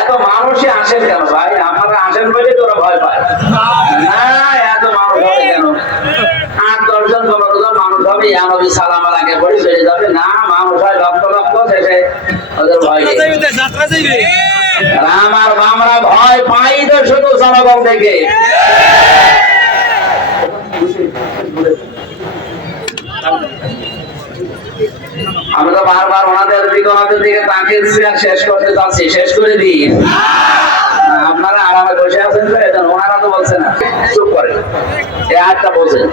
এত মানুষই আসেন কেন ভাই? আপনারা আসেন বলে তোরা ভয় পায় না। এত মানুষ হবে কেন? 8-10 জন 15 জন মানুষ হবে, নবী সালাম আলাইকে পড়ে চলে যাবে না। মানুষ হয় লক্ষ লক্ষ, শেষে ওদের ভয় নেই। আমার আমরা ভয় পাই তো শুধু জনগণ থেকে। আমি তো বারবার ওনাদের দিকে তাকিয়েছি আর শেষ করতে চাচ্ছি, শেষ করে দিই। আপনারা আরামে বসে আছেন তো, এটা ওনারা তো বলছে না, চুপ করে এই আয়াতটা বলছেন।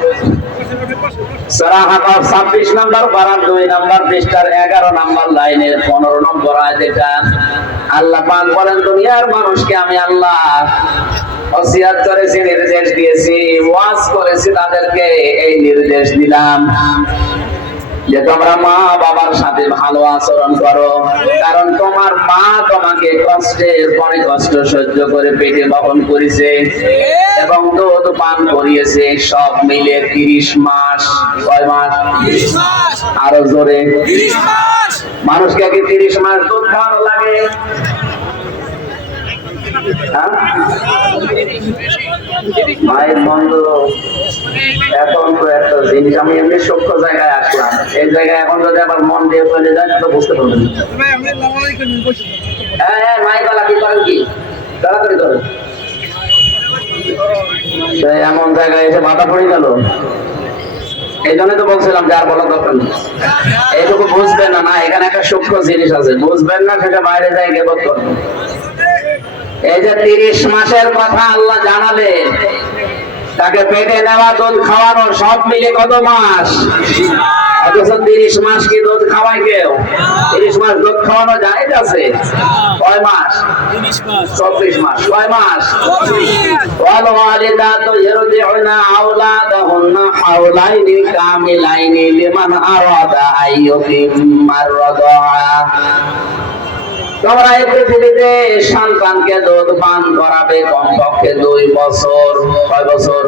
সূরা হাকাফ 26 নম্বর পারা 2 নম্বর পৃষ্ঠার 11 নম্বর লাইনের 15 নম্বর আয়াত। এটা আল্লাহ পাক বলেন, দুনিয়ার মানুষকে আমি আল্লাহ ওসিয়ত করেছি, নির্দেশ দিয়েছি, ওয়াজ করেছি, তাদেরকে এই নির্দেশ দিলাম যে তোমরা মা বাবার সাথে ভালো আচরণ করো, কারণ তোমার মা তোমাকে কষ্টের পরে কষ্ট সহ্য করে পেটে বহন করেছে এবং দুধ পান করিয়েছে, সব মিলে 30 মাস। কয় মাস? 30 মাস। আরো জোরে 30 মাস। মানুষকে কি 30 মাস দুধ খাওয়ানো লাগে? মায়ের মন্দ এখন তো একটা জিনিস, আমি এমনি সূক্ষ্ম জায়গায় আসলাম, এই জায়গায় এখন যদি আবার মন দিয়ে চলে যায় তো বুঝতে পারবেন। হ্যাঁ মাইকালা কি করেন, কি তাড়াতাড়ি করেন, এমন জায়গায় এসে মাথা পড়ে গেল। এই জন্য তো বলছিলাম যে আর বলার দরকার নেই, এইটুকু বুঝবেন না। না, এখানে একটা সূক্ষ্ম জিনিস আছে, বুঝবেন না, সেটা বাইরে যায় গেবত করবেন। এই যে 30 মাসের কথা আল্লাহ জানালেন, তাকে পেটে নেওয়া, দুধ খাওয়ানো, সব মিলে কত মাস? অথচ 30 মাস কি দুধ খাওয়ায় কেউ? 30 মাস দুধ খাওয়ানো যায় আছে? কয় মাস? 24 মাস। কয় মাস? ওয়াল ওয়ালিদাতু ইরদিউনা আওলাদাহুন্না হাওলাইনি কামিলাইনি লিমান আরাদা আইয়ুতিম্মার রাদা। তোমরা এই পৃথিবীতে সন্তানকে দুধ পান করাবে কমপক্ষে 2 বছর। কয় বছর?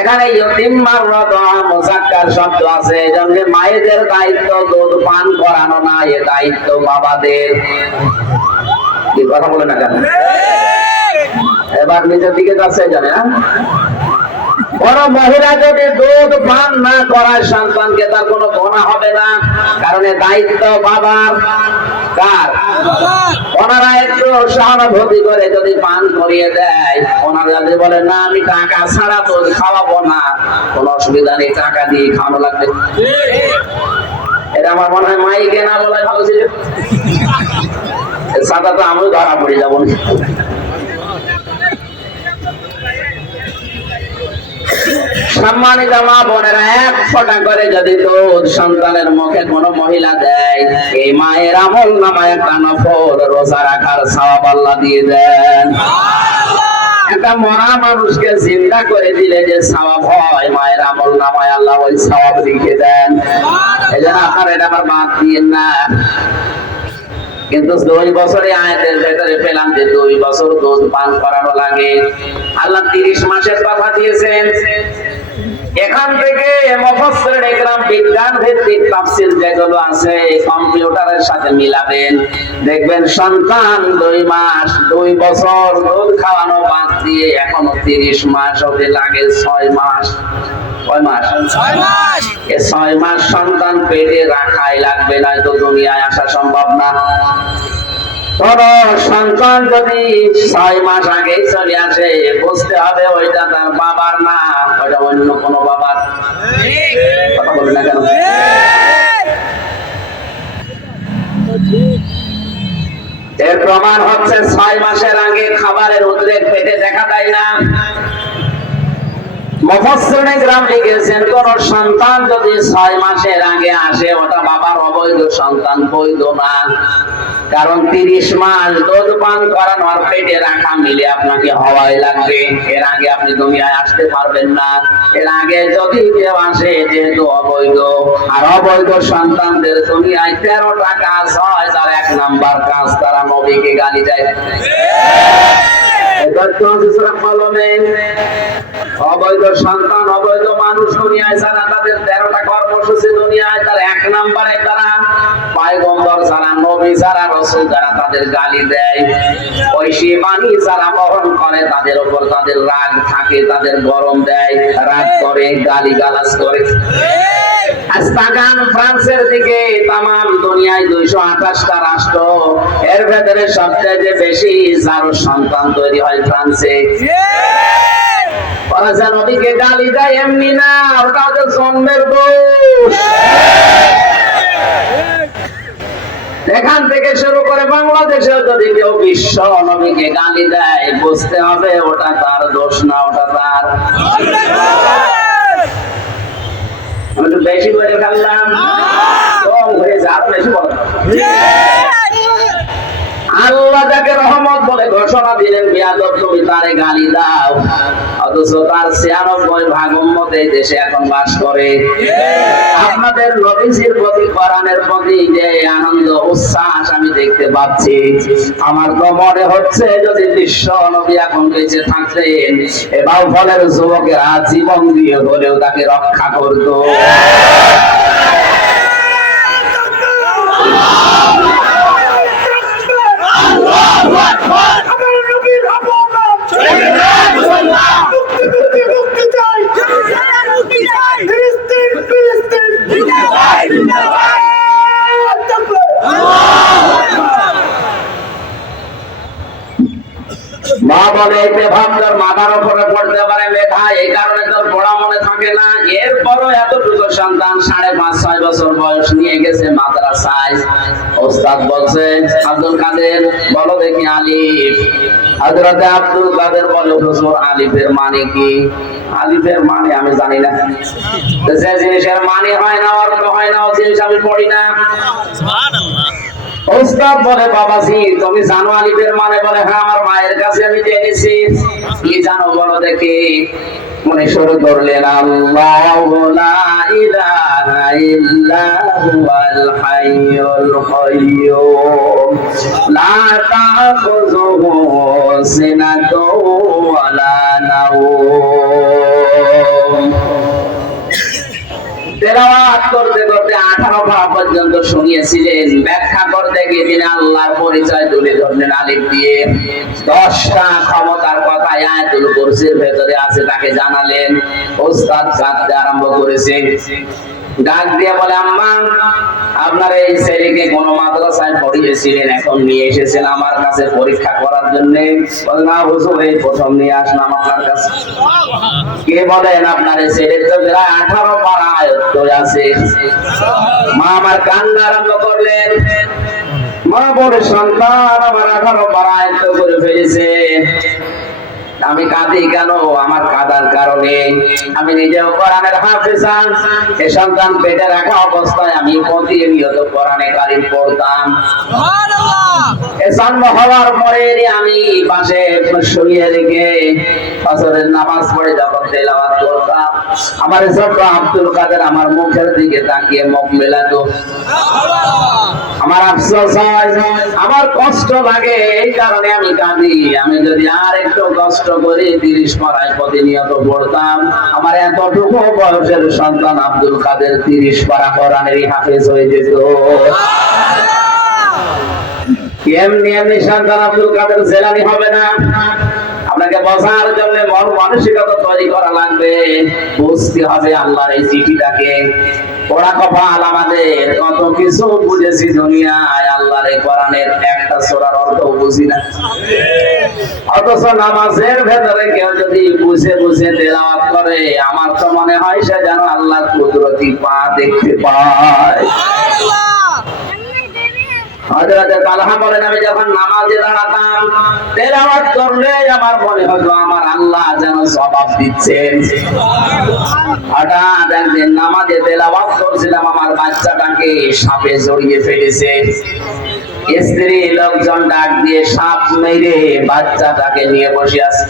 এখানে ইয়তিম্মার রাদা মুযাক্কার শব্দ আছে, এজন্য মায়েদের দায়িত্ব দুধ পান করানো না, এ দায়িত্ব বাবাদের। কি কথা বলে না কেন? এবার নিজের দিকে যাচ্ছে, জানে না? কোন মহিলা যদি দুধ পান না করায় সন্তানকে, তার কোনো গুনাহ হবে না, কারণ এ দায়িত্ব বাবার। কার? ওনারা একটু সহানুভূতি করে যদি পান করিয়ে দেয়, ওনারা যদি বলে না আমি টাকা ছাড়া দুধ খাওয়াবো না, কোনো অসুবিধা নেই, টাকা দিয়ে খাওয়ানো লাগবে। এটা আমার মনে হয় মাইকে না বলাই ভালো ছিল, সাদা তো আমিও ধরা পড়ে যাবো। সম্মানিত মা বোনেরা, 1 ফোঁটা করে যদি দুধ সন্তানের মুখে কোনো মহিলা দেয়, এই মায়ের আমল নামায় একটা নফল রোজা রাখার সওয়াব আল্লাহ দিয়ে দেন। একটা মরা মানুষকে জিন্দা করে দিলে যে সওয়াব হয়, মায়ের আমল নামায় আল্লাহ ওই সওয়াব লিখে দেন। এজন্য আপনারা এটা আবার বাদ দিয়েন না। কিন্তু 2 বছরে আয়াতের ভেতরে পেলাম যে 2 বছর দুধ পান করানো লাগে। আল্লাহ 30 মাসের কথা দিয়েছেন। এখান থেকে মুফাসসিরিন ইকরাম বিজ্ঞান ভিত্তিক তাফসীর যেগুলো আছে কম্পিউটারের সাথে মিলাবেন, দেখবেন সন্তান 2 মাস 2 বছর দুধ খাওয়ানো বাদ দিয়ে এখনো 30 মাস হতে লাগে 6 মাস। কয় মাস? 6 মাস। এই 6 মাস সন্তান পেটে রাখাই লাগবে, নয়তো দুনিয়ায় আসা সম্ভব না। কোন সন্তান যদি 6 মাস আগে চলে আসে, বুঝতে হবে ওইটা তার বাবার না, ওইটা অন্য কোন বাবার। কথা বলে না কেন? এর প্রমাণ হচ্ছে 6 মাসের আগে খাবারের উদ্রেক পেটে দেখা দেয় না। মুফাসসিরিন ইকরাম লিখেছেন, কোন সন্তান যদি 6 মাসের আগে আসে, ওটা বাবার অবৈধ সন্তান, বৈধ না। কারণ 30 মাস দুধ পান করানো আর পেটে রাখা মিলে আপনাকে হওয়াই লাগবে। এর আগে আপনি দুনিয়ায় আসতে পারবেন না। এর আগে যদি কেউ আসে, যেহেতু অবৈধ, আর অবৈধ সন্তানদের দুনিয়ায় 13টা কাজ হয়, তার 1 নাম্বার কাজ তারা নবীকে গালি দেয়। অবৈধ সন্তান, অবৈধ মানুষ দুনিয়ায় ছাড়া তাদের 13টা কর্মসূচি দুনিয়ায়, তার 1 নম্বরে তারা পয়গম্বর যারা, নবী যারা, রাসূল যারা তাদের গালি দেয়, ওই শিবানী যারা বহন করে তাদের উপর তাদের রাগ থাকে, তাদের গরম দেয়, রাগ করে, গালি গালাজ করে। আজ তাকান ফ্রান্সের দিকে, তামাম দুনিয়ায় 228টা রাষ্ট্র, এর ভেতরে সবচেয়ে বেশি যার সন্তান তৈরি হয় ফ্রান্সে। ওরা যে নবীকে গালি দেয় এমনি না, ওটা হচ্ছে জন্মের দোষ। এখান থেকে শুরু করে বাংলাদেশে যদি কেউ বিশ্ব নবীকে গালি দেয়, বুঝতে হবে ওটা তার দোষ না, ওটা তার। আমি একটু বেশি বলে ফেললাম, কম হয়ে যার বেশি বলে। আল্লাহ যাকে রহমত বলে ঘোষণা দিলেন, বিয়াদব তুমি তারে গালি দাও, অথচ তার 96 ভাগ উম্মত এই দেশে এখন বাস করে। আপনাদের নবীজির প্রতি, কোরআনের প্রতি যে আনন্দ উচ্ছ্বাস আমি দেখতে পাচ্ছি, আমার তো মনে হচ্ছে যদি বিশ্ব নবী এখন বেঁচে থাকতেন, এবার ফলের যুবকেরা জীবন দিয়ে হলেও তাকে রক্ষা করতো। মা বলে ভাবনার মাথার উপরে পড়তে পারে মেধা, এই কারণে তোর পড়া মনে থাকে না। এরপরও এতটুকু সন্তান 5.5-6 বছর বয়স নিয়ে গেছে মাদ্রাসায়। ওস্তাদ বলছে আব্দুল কাদের বলো দেখি আলিফ। হযরতে আব্দুল কাদের বলে হুজুর আলিফের মানে কি? আলিফের মানে আমি জানি না। যে জিনিসের মানে হয় না, অর্থ হয় না, ওই জিনিস আমি পড়ি না। সুবহানাল্লাহ। ওস্তাদ বলে বাবাজি তুমি জানো আলিফের মানে? বলে হ্যাঁ, আমার মায়ের কাছে আমি জেনেছি। কি জানো বলো দেখি। মনে শুরু করলেন আল্লাহু লা ইলাহা ইল্লা হুয়াল হাইয়ুল কাইয়্যুম লা তাখুযুহু সিনাতুন ওয়ালা নাওম। তেলাওয়াত করতে করতে 18 পা পর্যন্ত শুনিয়েছিলেন। ব্যাখ্যা করতে গিয়ে তিনি আল্লাহর পরিচয় তুলে ধরলেন আলিফ দিয়ে। 10টা ক্ষমতার কথা আয়াতুল কুরসির ভেতরে আছে তাকে জানালেন। ওস্তাদ কাঁদতে আরম্ভ করেছে। ডাক দিয়ে বলে আম্মা আপনার এই ছেলেকে কোন মাদ্রাসায় পড়িয়েছিলেন, এখন নিয়ে এসেছেন আমার কাছে পরীক্ষা করার জন্য? বলে না হুজুর এই প্রথম নিয়ে আসলাম আপনার কাছে। কে বলেন আপনার এই ছেলের তো প্রায় 18 পারা আয়াত আছে। মা আমার কান্না আরম্ভ করলেন। মা বলে সন্তান আমার 18 পারা আয়াত করে ফেলেছে। আমি কাঁদি কেন? আমার কাঁদার কারণে আমি নিজেও কোরআনের হাফেজা। এই সন্তান পেটে রাখা অবস্থায় আমি প্রতিনিয়ত কোরআনে কারিম পড়তাম। সুবহানাল্লাহ। এই জন্ম হওয়ার পরে আমি পাশে শুয়ে রেখে ফজরের নামাজ পড়ে যখন তেলাওয়াত করতাম, আমার ছোট আব্দুল কাদের আমার মুখের দিকে তাকিয়ে মুখ মেলাতো। আমার আফসোস হয়, আমার কষ্ট লাগে, এই কারণে আমি কাঁদি। আমি যদি আর একটু কষ্ট করে 30 পারায় প্রতিনিয়ত পড়তাম, আমার এতটুকু বয়সের সন্তান আব্দুল কাদের 30 পারা কোরআনেরই হাফেজ হয়ে যেত। এমনি এমনি সন্তান আব্দুল কাদের জেলানি হবে না। আপনাকে বোঝার জন্য মন মানসিকতা তৈরি করা লাগবে। বুঝতে হবে আল্লাহর এই চিঠিটাকে। ওরা কপাল আমাদের, কত কিছু বুঝেছি দুনিয়ায়, আল্লাহর এই কোরআনের একটা সূরার অর্থ বুঝি না। অথচ নামাজের ভেতরে কেউ যদি বুঝে বুঝে তেলাওয়াত করে, আমার তো মনে হয় সে যেন আল্লাহর কুদরতি পা দেখতে পায়। হযরত তালহা বলেন আমি যখন নামাজে দাঁড়াতাম, তেলাওয়াত করলে আমার মনে হতো আমার আল্লাহ যেন জবাব দিচ্ছেন। হঠাৎ একদিন নামাজে তেলাওয়াত করছিলাম, আমার বাচ্চাটাকে সাপে জড়িয়ে ফেলেছে। স্ত্রী লোকজন ডাক দিয়ে সাপ মেরে বাচ্চাটাকে নিয়ে বসে আছে।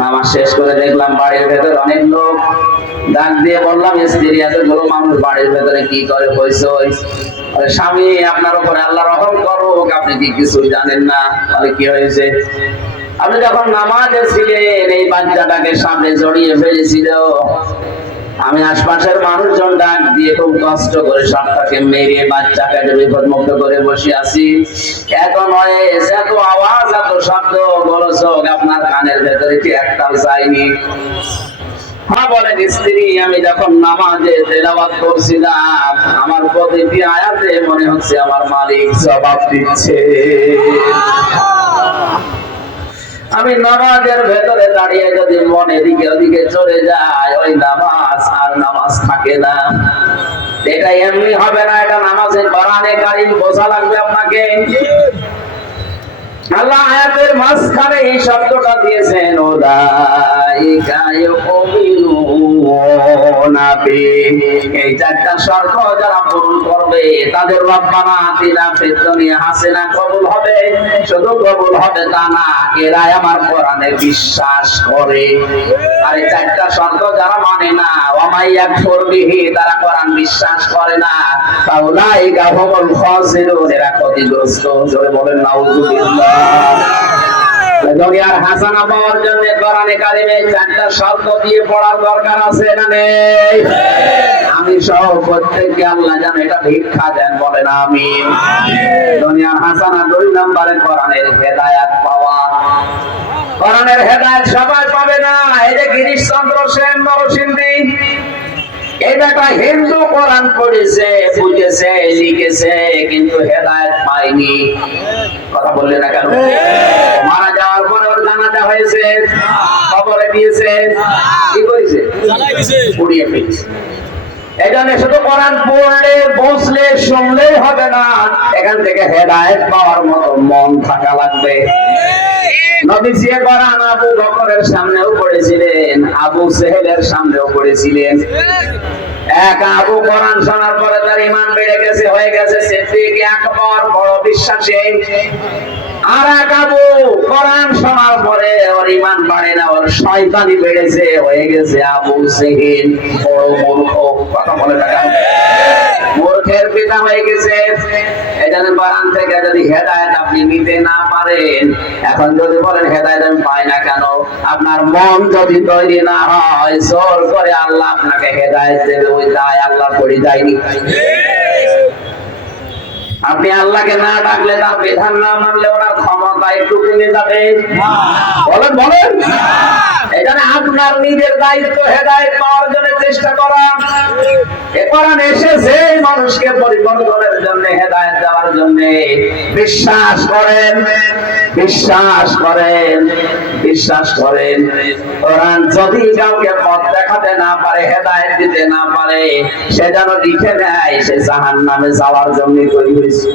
নামাজ শেষ করে দেখলাম বাড়ির ভেতর অনেক লোক। ডাক দিয়ে বললাম স্ত্রী এতগুলো মানুষ বাড়ির ভেতরে কি করে হইছে? স্বামী আপনার উপরে আল্লাহ রহম করুক, আপনি কি কিছু জানেন না? বলে কি হয়েছে? আপনি যখন নামাজে ছিলেন এই বাচ্চাটাকে সামনে জড়িয়ে ফেলেছিল, আমি আশপাশের মানুষজন ডাক দিয়ে খুব কষ্ট করে সাপটাকে মেরে বাচ্চাকে বিপদ মুক্ত করে বসে আছি। এত নয়েজ, এত আওয়াজ, এত শব্দ গোলযোগ আপনার কানের ভেতরে কি একটাও যায়নি? হ্যাঁ বলেন স্ত্রী, আমি যখন নামাজে তেলাওয়াত করছিলাম আমার প্রতিটি আয়াতে মনে হচ্ছে আমার মালিক জবাব দিচ্ছে। আমি নামাজের ভেতরে দাঁড়িয়ে যদি মন এদিকে ওদিকে চলে যায়, ওই নামাজ আর নামাজ থাকে না। এটা এমনি হবে না, এটা নামাজের কোরআনে কারীম বোঝা লাগবে আপনাকে। আল্লাহ আয়াতের মাঝখানে এই শব্দটা দিয়েছেন, উলাইকা ইউমিনুনা বি। এই চারটা শর্ত যারা পূরণ করবে তাদের রব্বানা আতিনা ফিদ দুনিয়া হাসানা কবুল হবে। শুধু কবুল হবে তা না, এরা আমার কোরআনে বিশ্বাস করে। আর এই চারটা শর্ত যারা মানে না, ওয়া মাইয়াকফুর বিহি, তারা কোরআন বিশ্বাস করে না, ফাউলাইকা হুমুল খাসিরুন, এরা ক্ষতিগ্রস্ত। জোরে বলেন নাউযুবিল্লাহ। দুনিয়ার হাসানা পাওয়ার জন্য কোরআনে কারিমে চারটা শর্ত দিয়ে পড়ার দরকার আছে না নেই? আমি সহ প্রত্যেককে আল্লাহ যেন এটা ভিক্ষা দেন, বলেন আমিন। দুনিয়ার হাসানা 2 নম্বরে কোরআনের হেদায়েত পাওয়া। কোরআনের হেদায়েত সবাই পাবে না। এই যে গিরিশচন্দ্র সেন নরসিংদী, এই একটা হিন্দু কোরআন পড়েছে, বুঝেছে, লিখেছে, কিন্তু হেদায়েত পায়নি। কথা বললে না কেন? মারা যাওয়ার পরে ওর জানাজা হয়েছে, কবরে দিয়েছে, কি করেছে? পুড়িয়ে ফেলেছে। এই জন্য শুধু কোরআন পড়লে, বুঝলে, শুনলেই হবে না, এখান থেকে হেদায়েত পাওয়ার মতো মন থাকা লাগবে। নবীজি কোরআন আবু বকরের সামনেও পড়েছিলেন, আবু সেহেলের সামনেও পড়েছিলেন। এক আবু কোরআন শোনার পরে তার ঈমান বেড়ে গেছে, হয়ে গেছে সিদ্দিক আকবর, বড় বিশ্বাসী। আর এক আবু কোরআন শোনার পরে ওর ঈমান বাড়ে না, ওর শয়তানি বেড়েছে, হয়ে গেছে আবু সেহেল, বড় মূর্খ। কথা বলে না, মূর্খের পিতা হয়ে গেছে। এজন্য কোরআন থেকে যদি হেদায়েত আপনি নিতে না পারেন, এখন যদি বলেন হেদায়েত আমি পাই না কেন, আপনার মন যদি তৈরি না হয়, জোর করে আল্লাহ আপনাকে হেদায়েত দেবে, ওই দায় আল্লাহ পড়ে যায়নি। আপনি আল্লাহকে না ডাকলে, তার বিধান না মানলে ওনার ক্ষমতা একটু কমে যাবে। বলেন বলেন। এখানে আপনার নিজের দায়িত্ব হেদায়েত পাওয়ার জন্য চেষ্টা করা। এ কোরআন এসেছে মানুষকে পরিবর্তনের জন্য, হেদায়েত দেওয়ার জন্য। বিশ্বাস করেন, বিশ্বাস করেন, বিশ্বাস করেন। কোরআন যদি কাউকে পথ দেখাতে না পারে, হেদায়েত দিতে না পারে, সে যেন লিখে নেয় সে জাহান্নামে যাওয়ার জন্য তৈরি হয়েছে।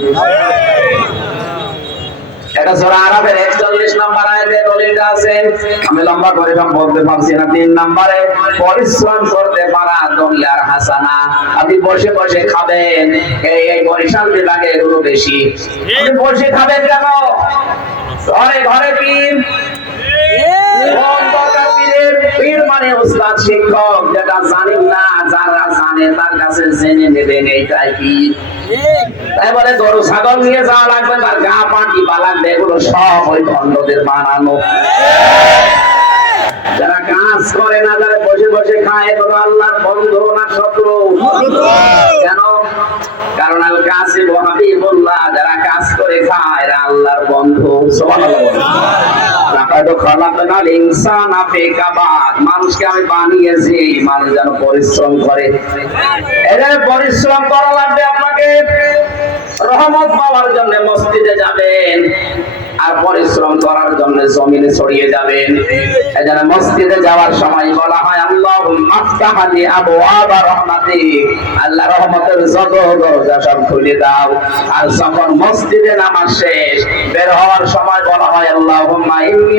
এটা সূরা আরাফের 41 নম্বর আয়াতে দলিলটা আছে। আমি লম্বা করে সব বলতে পারছি না। 3 নম্বরে পরিশ্রম করতে পারা দুনিয়ার হাসানা। আপনি বসে বসে খাবেন, এই বরিশাল বিভাগে এগুলো বেশি। আপনি বসে খাবেন কেন? ঘরে ঘরে পীর, পীর মানে উস্তাদ, শিক্ষক। যেটা জানেন না, যারা জানে তার কাছে জেনে নেবেন, এইটাই পীর। তাই বলে গরু ছাগল নিয়ে যাওয়া লাগবে, তার গা পাটি বা লাগবে, এগুলো সব ওই ভণ্ডদের বানানো। যারা কাজ করে না, যারা বসে বসে খায়, এগুলো আল্লাহর বন্ধু না শত্রু? কেন? কারণ আল কাসিব ওয়া হাবিবুল্লাহ, যারা কাজ করে খায় এরা আল্লাহর বন্ধু। সুবহানাল্লাহ। লাকাদ খালাকনাল ইনসানা ফি কাবাদ, মানুষকে আমি বানিয়েছি মানুষ যেন পরিশ্রম করে। এখানে পরিশ্রম করা লাগবে আপনাকে। রহমত পাওয়ার জন্য মসজিদে যাবেন, আর পরিশ্রম করার জন্য জমিনে ছড়িয়ে যাবেন। এজন্য মসজিদে যাওয়ার সময় বলা হয় আল্লাহুম্মা আফতাহ লি আবওয়াবা রাহমাতিক, আল্লাহ রহমতের যত দরজা সব খুলে দাও। আর যখন মসজিদে নামাজ শেষ, বের হওয়ার সময় বলা হয় আল্লাহুম্মা ইন্নী